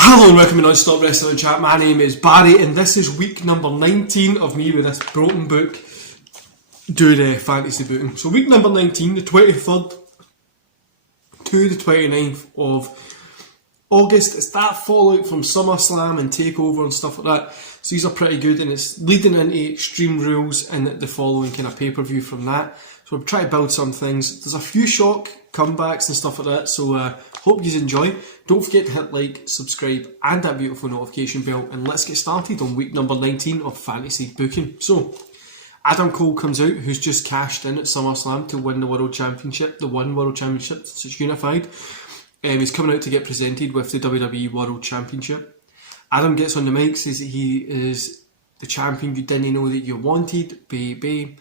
Hello and welcome to Non-Stop Wrestling Chat. My name is Barry and this is week number 19 of me with this broken book doing fantasy booking. So week number 19, the 23rd to the 29th of August. It's that fallout from SummerSlam and TakeOver and stuff like that. So these are pretty good and it's leading into Extreme Rules and the following kind of pay-per-view from that. So we'll try to build some things. There's a few shock comebacks and stuff like that, so hope you enjoy. Don't forget to hit like, subscribe and that beautiful notification bell, and let's get started on week number 19 of fantasy booking. So Adam Cole comes out, who's just cashed in at SummerSlam to win the World Championship, the One World Championship, so it's unified. He's coming out to get presented with the WWE World Championship. Adam gets on the mic, says that he is the champion you didn't know that you wanted, baby.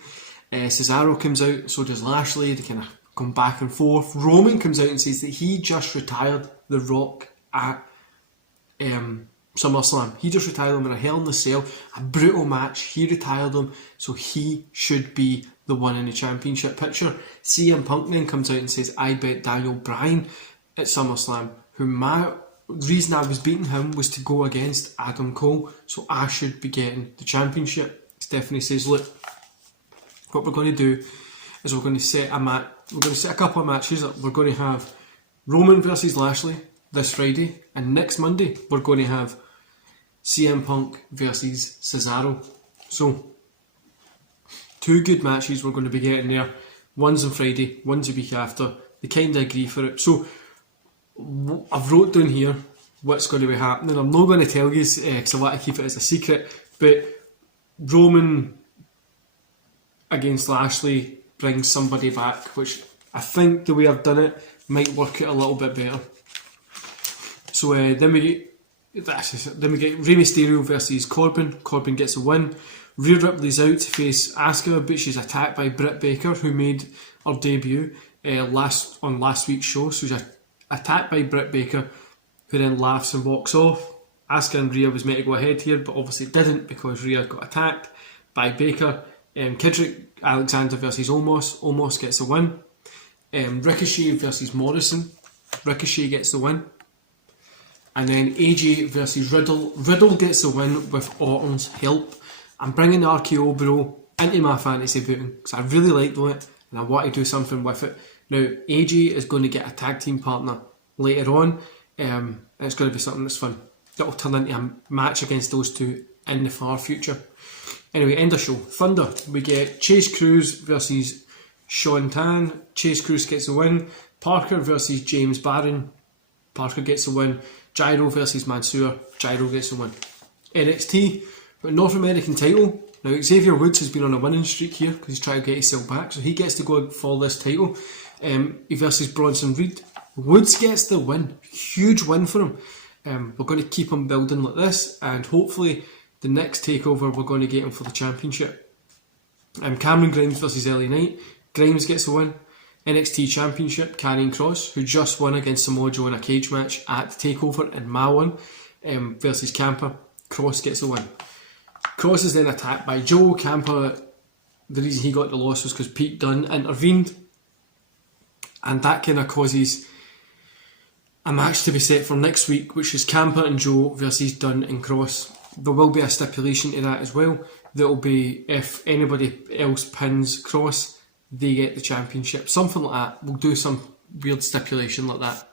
Cesaro comes out, so does Lashley. They kind of come back and forth. Roman comes out and says that he just retired The Rock at SummerSlam. He just retired him in a Hell in a Cell, a brutal match. He retired him, so he should be the one in the championship picture. CM Punk then comes out and says, I bet Daniel Bryan at SummerSlam, the reason I was beating him was to go against Adam Cole, so I should be getting the championship. Stephanie says, look, what we're going to do is we're going to set a couple of matches up. We're going to have Roman versus Lashley this Friday, and next Monday we're going to have CM Punk versus Cesaro. So, two good matches we're going to be getting there. One's on Friday, one's a week after. They kind of agree for it. So, I've wrote down here what's going to be happening. I'm not going to tell you because I want to keep it as a secret, but Roman against Lashley brings somebody back, which I think the way I've done it might work out a little bit better. So then we get Rey Mysterio versus Corbin. Corbin gets a win. Rhea Ripley's out to face Asuka, but she's attacked by Britt Baker, who made her debut on last week's show. So she's attacked by Britt Baker, who then laughs and walks off. Asuka and Rhea was meant to go ahead here, but obviously didn't because Rhea got attacked by Baker. Kidrick Alexander versus Omos. Omos gets a win. Ricochet versus Morrison. Ricochet gets the win. And then AJ versus Riddle. Riddle gets the win with Orton's help. I'm bringing the RKO Bro into my fantasy booking because I really liked it and I want to do something with it. Now, AJ is going to get a tag team partner later on, and it's going to be something that's fun. That'll turn into a match against those two in the far future. Anyway, end of show. Thunder. We get Chase Cruz versus Sean Tan. Chase Cruz gets a win. Parker versus James Barron. Parker gets a win. Gyro versus Mansoor. Gyro gets a win. NXT. Got North American title. Now, Xavier Woods has been on a winning streak here because he's trying to get himself back, so he gets to go for this title. He versus Bronson Reed. Woods gets the win. Huge win for him. We're going to keep him building like this, and hopefully the next takeover we're going to get him for the championship. Cameron Grimes versus LA Knight. Grimes gets a win. NXT Championship, Karrion Kross, who just won against Samoa Joe in a cage match at TakeOver in Maui versus Ciampa. Kross gets a win. Kross is then attacked by Joe. Ciampa, the reason he got the loss was because Pete Dunne intervened, and that kind of causes a match to be set for next week, which is Ciampa and Joe versus Dunne and Kross. There will be a stipulation to that as well. That will be if anybody else pins Kross, they get the championship. Something like that. We'll do some weird stipulation like that.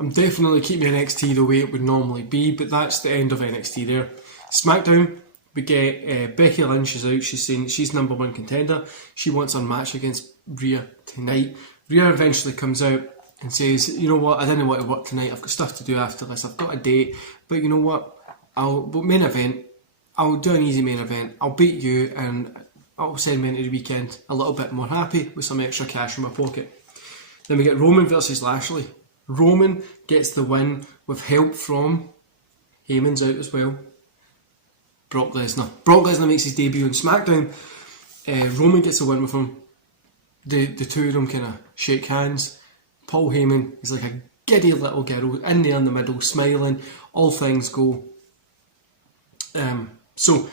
I'm definitely keeping NXT the way it would normally be, but that's the end of NXT there. SmackDown, we get Becky Lynch is out. She's saying she's number one contender. She wants her match against Rhea tonight. Rhea eventually comes out and says, you know what, I didn't want to work tonight. I've got stuff to do after this. I've got a date. But you know what? I'll do an easy main event. I'll beat you and I'll send me into the weekend a little bit more happy with some extra cash in my pocket. Then we get Roman versus Lashley. Roman gets the win with help from Heyman's out as well. Brock Lesnar. Brock Lesnar makes his debut on SmackDown. Roman gets the win with him. The two of them kind of shake hands. Paul Heyman is like a giddy little girl in there in the middle, smiling. All things go. So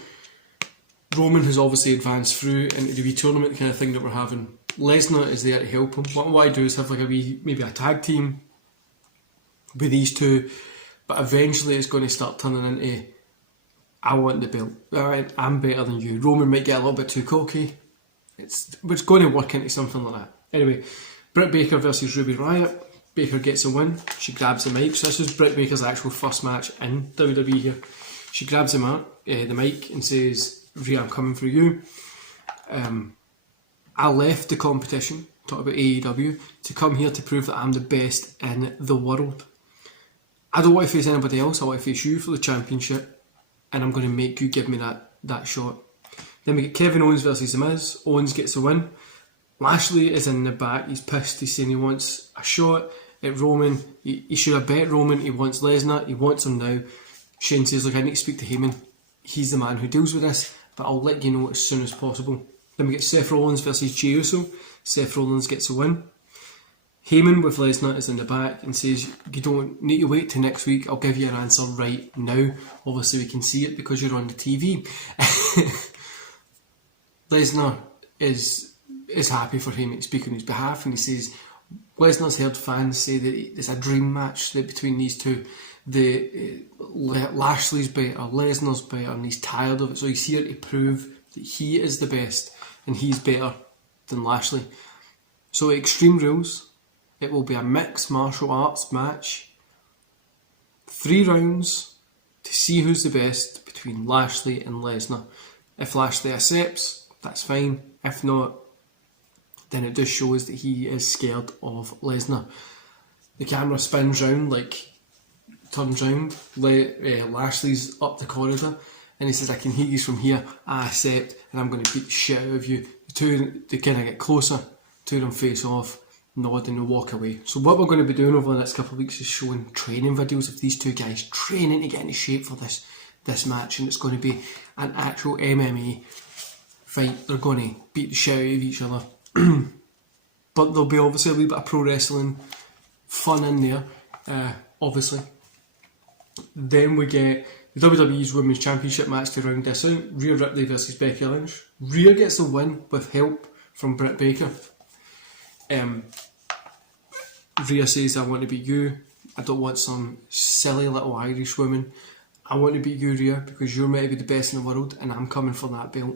Roman has obviously advanced through into the wee tournament kind of thing that we're having. Lesnar is there to help him. What I do is have like maybe a tag team with these two But eventually it's going to start turning into, I want the belt. Alright, I'm better than you. Roman might get a little bit too cocky. It's going to work into something like that. Anyway, Britt Baker versus Ruby Riott. Baker gets a win. She grabs the mic. So this was Britt Baker's actual first match in WWE here. She grabs the mic and says, Rhea, I'm coming for you. I left the competition, talk about AEW, to come here to prove that I'm the best in the world. I don't want to face anybody else. I want to face you for the championship, and I'm going to make you give me that shot. Then we get Kevin Owens versus The Miz. Owens gets a win. Lashley is in the back. He's pissed. He's saying he wants a shot at Roman. He should have bet Roman. He wants Lesnar. He wants him now. Shane says, look, I need to speak to Heyman. He's the man who deals with this, but I'll let you know as soon as possible. Then we get Seth Rollins versus Jey Uso. Seth Rollins gets a win. Heyman with Lesnar is in the back and says, you don't need to wait till next week. I'll give you your answer right now. Obviously we can see it because you're on the TV. Lesnar is happy for Heyman to speak on his behalf, and he says Lesnar's heard fans say that it's a dream match between these two. Lashley's better, Lesnar's better, and he's tired of it, so he's here to prove that he is the best and he's better than Lashley. So at Extreme Rules, it will be a mixed martial arts match, 3 rounds to see who's the best between Lashley and Lesnar. If Lashley accepts, that's fine. If not, then it just shows that he is scared of Lesnar. The camera spins round, turns round, Lashley's up the corridor, and he says, I can hear you from here, I accept, and I'm going to beat the shit out of you. The two, they kind of get closer, two of them face off, nod and walk away. So what we're going to be doing over the next couple of weeks is showing training videos of these two guys training to get into shape for this match, and it's going to be an actual MMA fight. They're going to beat the shit out of each other. But there'll be obviously a wee bit of pro wrestling fun in there, obviously. Then we get the WWE's Women's Championship match to round this out. Rhea Ripley versus Becky Lynch. Rhea gets the win with help from Britt Baker. Rhea says, I want to beat you. I don't want some silly little Irish woman. I want to beat you, Rhea, because you're meant to be the best in the world, and I'm coming for that belt.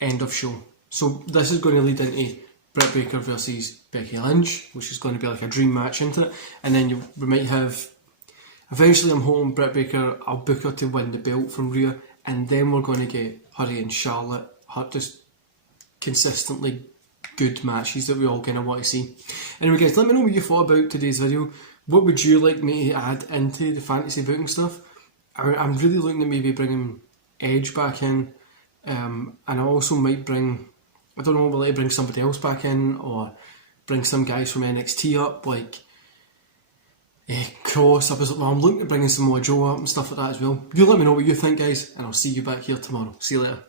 End of show. So this is going to lead into Britt Baker versus Becky Lynch, which is going to be like a dream match into it. And then we might have, eventually I'm hoping Britt Baker, I'll book her to win the belt from Rhea, and then we're going to get her and Charlotte, just consistently good matches that we all kind of want to see. Anyway guys, let me know what you thought about today's video. What would you like me to add into the fantasy booking stuff? I'm really looking at maybe bringing Edge back in, and I also might bring, I don't know, will I bring somebody else back in, or bring some guys from NXT up, like Cross. I'm looking at bringing some more Joe up and stuff like that as well. You let me know what you think, guys, and I'll see you back here tomorrow. See you later.